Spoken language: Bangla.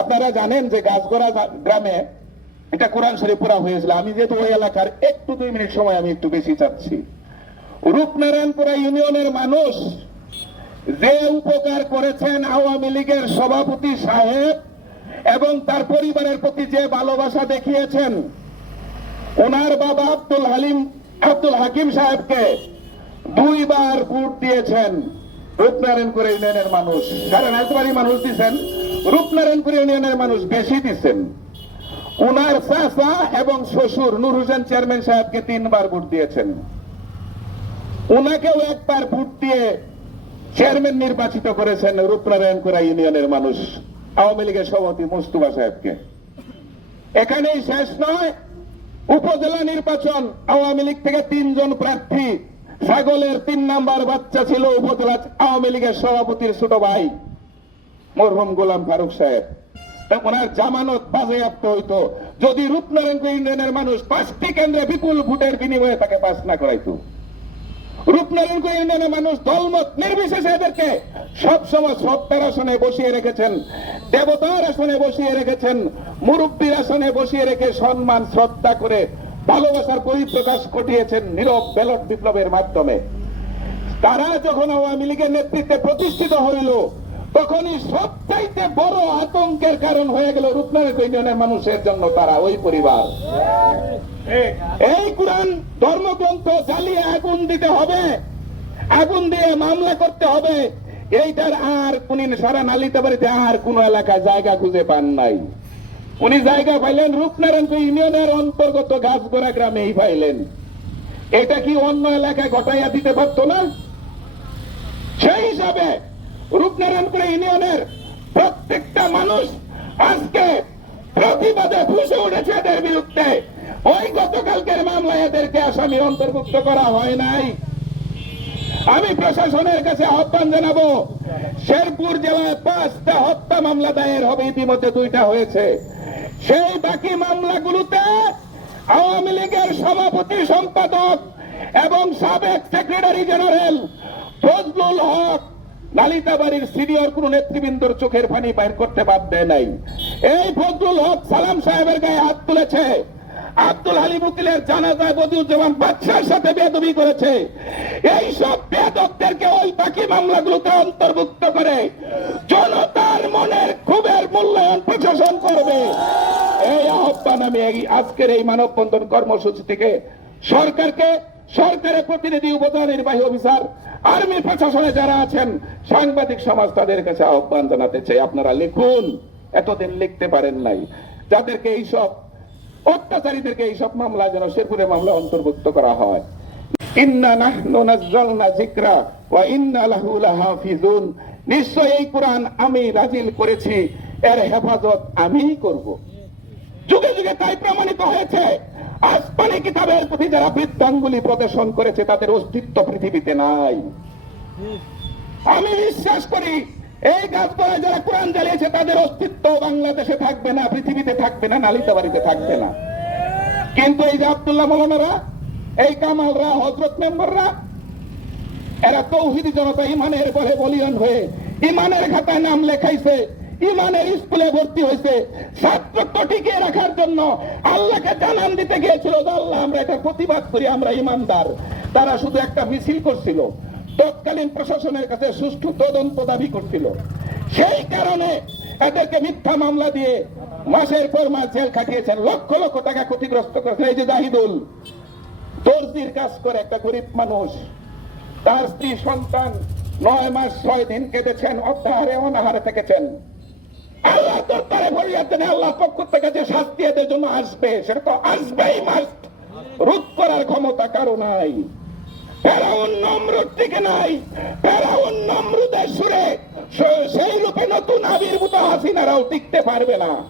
আপনারা জানেন যে গাছগড়া গ্রামে এটা কোরআন শরীফ পড়া হয়েছিল। আমি যেহেতু ওই এলাকার, একটু দুই মিনিট সময় আমি একটু বেশি চাচ্ছি। রূপনারায়ণপুরা ইউনিয়নের মানুষ যে উপকার করেছেন আওয়ামী লীগের সভাপতি সাহেব এবং তার পরিবারের প্রতি যে ভালোবাসা দেখিয়েছেন, ওনার বাবা আব্দুল হালিম, আব্দুল হাকিম সাহেবকে দুইবার ভোট দিয়েছেন। রূপনারায়ণপুর ইউনিয়নের মানুষ। সারা রাজবাড়ি মানুষ দিচ্ছেন রূপনারায়ণপুর ইউনিয়নের মানুষ বেশি দিচ্ছেন। ওনার চাচা এবং শ্বশুর নুর হোসেন চেয়ারম্যান সাহেবকে তিনবার ভোট দিয়েছেন। ওনাকেও একবার ভোট দিয়ে চেয়ারম্যান নির্বাচিত করেছেন রূপনারায়ণপুরা ইউনিয়নের মানুষ, আওয়ামী লীগের সভাপতি মুস্তুফা সাহেবকে। এখানেই শেষ নয়, উপজেলা নির্বাচন, আওয়ামী লীগ থেকে তিনজন প্রার্থী। ছাগলের তিন নাম্বার বাচ্চা ছিল উপজেলা আওয়ামী লীগের সভাপতির ছোট ভাই। মরহুম গোলাম ফারুক সাহেব ওনার জামানত বাজেয়াপ্ত হইতো। যদি রূপনারায়ণপুর ইউনিয়নের মানুষ পাঁচটি কেন্দ্রে বিপুল ভোটের বিনিময়ে তাকে পাস না করাইতো। রূপনারায়ণপুর ইউনিয়নের মানুষ দলমত নির্বিশেষে এদেরকে সবসময় শ্রদ্ধার আসনে বসিয়ে রেখেছেন, দেবতার আসনে বসিয়ে রেখেছেন, মুরব্বীর আসনে বসিয়ে রেখে সম্মান, শ্রদ্ধা করে ভালোবাসার পরিপ্রকাশ ঘটিয়েছেন নীরব ব্যালট বিপ্লবের মাধ্যমে। তারা যখন আওয়ামী লীগের নেতৃত্বে প্রতিষ্ঠিত হইল তখনই সবচাইতে বড় আতঙ্কের কারণ হয়ে গেল রূপনারায়ণ ইউনিয়নের মানুষের জন্য তারা, ওই পরিবার। এই কোরআন ধর্মগ্রন্থ জ্বালিয়ে আগুন দিতে হবে, আগুন দিয়ে মামলা করতে হবে। এইটার আর উনি সারা নালিতে বাড়িতে আর কোন এলাকায় জায়গা খুঁজে পান নাই। উনি জায়গা পাইলেন রূপনারায়ণ ইউনিয়নের অন্তর্গত গাছগোড়া গ্রামেই পাইলেন। এটা কি অন্য এলাকায় ঘটাইয়া দিতে পারতো না? সেই হিসাবে রূপনারায়ণপুর ইউনিয়নের প্রত্যেকটা মানুষ আজকে প্রতিবাদে ফুসে উঠেছে এদের বিরুদ্ধে। ওই গতকালকের মামলায় এদেরকে আসামি অন্তর্ভুক্ত করা হয় নাই। আমি প্রশাসনের কাছে আহ্বান জানাব, শেরপুর জেলায় পাঁচটা হত্যা মামলা দায়ের হবে ইতিমধ্যে দুইটা হয়েছে। সেই বাকি মামলাগুলোতে আওয়ামী লীগের সভাপতি সম্পাদক এবং সাবেক secretary general Fazlul Haque senior কোন নেতৃবৃন্দর চোখের পানি বাইর করতে বাদ দেয় নাই। এই ফজলুল হক সালাম সাহেবের গায়ে হাত তুলেছে। আব্দুল হালিম উকিলের জানাজায় বাদশার সাথে বেদবি করেছে। এই সব বেদকদেরকে ওই বাকি মামলাগুলোতে অন্তর্ভুক্ত করে জনতার মনের ক্ষোভের মূল্যায়ন প্রশাসন করবে। এই আহ্বান আমি আজকের এই মানববন্ধন কর্মসূচি থেকে সরকারকে সরকারের প্রতিনিধি উপজেলা নির্বাহী অফিসার, আর্মি প্রশাসনে যারা আছেন, সাংবাদিক সমাজ তাদের কাছে আহ্বান জানাতে চাই। আপনারা লিখুন। এতদিন লিখতে পারেন নাই। যাদেরকে এইসব, অত্যাচারীদেরকে এইসব মামলা যেন শেরপুরের মামলা অন্তর্ভুক্ত করা হয়। আমি নাজিল করেছি। এর হেফাজত আমিই করব। যুগে যুগে তাই প্রমাণিত হয়েছে আসমানি কিতাবের প্রতি যারা বৃদ্ধাঙ্গুলি প্রদর্শন করেছে, তাদের অস্তিত্ব পৃথিবীতে নাই। আমি বিশ্বাস করি, এই গাছপালা যারা কোরআন জ্বালিয়েছে, তাদের অস্তিত্ব বাংলাদেশে থাকবে না, পৃথিবীতে থাকবে না নালিতা বাড়িতে থাকবে না। কিন্তু এই যে আবদুল্লাহ মৌলানারা, এই কামালরা হজরত মেম্বাররা, এরা তৌহিদি জনতা ইমানের বলে বলিয়ান হয়ে, ইমানের খাতায় নাম লেখাইছে ইমানের স্কুলে ভর্তি হয়েছে। ছাত্রত্ব টিকিয়ে রাখার জন্য আল্লাহকে জানান দিতে গিয়েছিল আল্লাহ, আমরা এটা প্রতিবাদ করি, আমরা ইমানদার। তারা শুধু একটা মিছিল করছিল। তৎকালীন প্রশাসনের কাছে সুষ্ঠু তদন্ত দাবি করছিল। সেই কারণে এদেরকে মিথ্যা মামলা দিয়ে মাসের পর মাস জেল খাটিয়েছেন। লক্ষ লক্ষ টাকা ক্ষতিগ্রস্ত করেছেন। এই যে জাহিদুল, দর্জির কাজ করে একটা গরিব মানুষ। তার স্ত্রী সন্তান নয় মাস ছয় দিন কেঁদেছেন, অত্যাহারে অনাহারে থেকেছেন। আল্লাহ পক্ষ থেকে যে শাস্তি এদের জন্য আসবে, সেটা তো আসবেই মাস্ট রোধ করার ক্ষমতা কারও নাই। নাই। সুরে সেই রূপে নতুন আবির্ভূত হাসিনারাও টিকতে পারবে না।